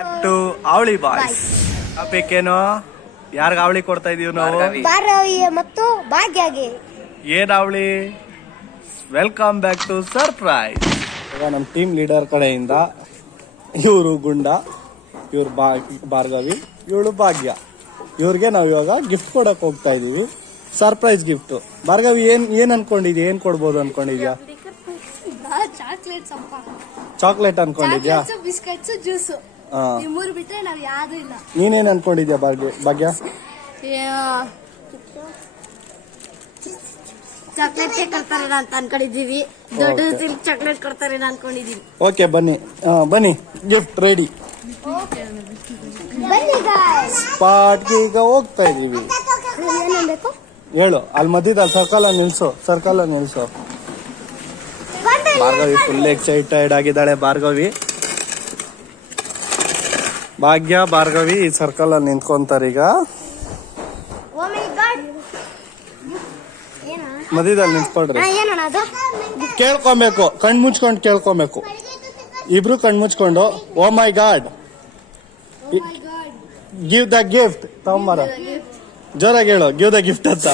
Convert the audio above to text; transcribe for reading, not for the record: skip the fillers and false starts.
To ಅವಳಿ boys topic ಏನು? ಯಾರ್ಗ ಅವಳಿ ಕೊಡ್ತಾ ಇದೀವಿ ನಾವು? ಭಾರ್ಗವಿಗೆ ಮತ್ತು ಭಾಗ್ಯಗೆ. ಏನ್ ಅವಳಿ? Welcome back to surprise. ಈಗ ನಮ್ಮ ಟೀಮ್ ಲೀಡರ್ ಕಡೆಯಿಂದ ಇವರು ಗುಂಡ, ಇವ್ರು ಭಾರ್ಗವಿ, ಇವಳು ಭಾಗ್ಯ. ಇವ್ರಿಗೆ ನಾವು ಇವಾಗ ಗಿಫ್ಟ್ ಕೊಡಕ್ ಹೋಗ್ತಾ ಇದೀವಿ. Surprise gift. ಭಾರ್ಗವಿ ಏನ್ ಅನ್ಕೊಂಡಿದ್ಯಾ? ಏನ್ ಕೊಡ್ಬೋದು ಅನ್ಕೊಂಡಿದ್ಯಾ? ಚಾಕ್ಲೇಟ್ ಅನ್ಕೊಂಡಿದ್ಯಾ? ಬಿಸ್ಕೆಟ್ಸ್, ಜ್ಯೂಸ್ ಮೂರು ಬಿಟ್ರೆ ನಾವ್ ಯಾವ್ದು ಇಲ್ಲ. ನೀನೇನ್ ಅನ್ಕೊಂಡಿದ್ಯಾ ಭಾಗ್ಯ? ಚಾಕ್ಲೇಟ್ ಕೊಡ್ತಾರೆ ಅಂತ ಅನ್ಕೊಂಡಿದೀವಿ. ದೊಡ್ಡ ಸಿಲ್ಕ್ ಚಾಕ್ಲೇಟ್ ಕೊಡ್ತಾರೆ ಅನ್ಕೊಂಡಿದೀವಿ. ಓಕೆ, ಬನ್ನಿ ಗಿಫ್ಟ್ ರೆಡಿ. ಸ್ಪಾಟ್ಗೆ ಈಗ ಹೋಗ್ತಾ ಇದೀವಿ. ಹೇಳು, ಅಲ್ಲಿ ಮಧ್ಯದಲ್ಲಿ ಸರ್ಕಲ್ ನಿಲ್ಸು. ಭಾರ್ಗವಿ ಫುಲ್ ಎಕ್ಸೈಟೆಡ್ ಆಗಿದ್ದಾಳೆ. ಭಾಗ್ಯ ಭಾರ್ಗವಿ ಈ ಸರ್ಕಲ್ ಅಲ್ಲಿ ನಿಂತ್ಕೊಂತಾರೆ. ಈಗ ಮಧ್ಯದಲ್ಲಿ ನಿಂತ್ಕೊಳ್ರಿ. ಕೇಳ್ಕೊಬೇಕು, ಕಣ್ಮುಚ್ಕೊಂಡು ಕೇಳ್ಕೊಬೇಕು. ಇಬ್ರು ಕಣ್ಮುಚ್ಕೊಂಡು ಓ ಮೈ ಗಾಡ್ ಗಿವ್ ದ ಗಿಫ್ಟ್ ತಗೊಂಬಾರ. ಜೋರಾಗಿ ಹೇಳು, ಗಿವ್ ದ ಗಿಫ್ಟ್ ಅಂತ.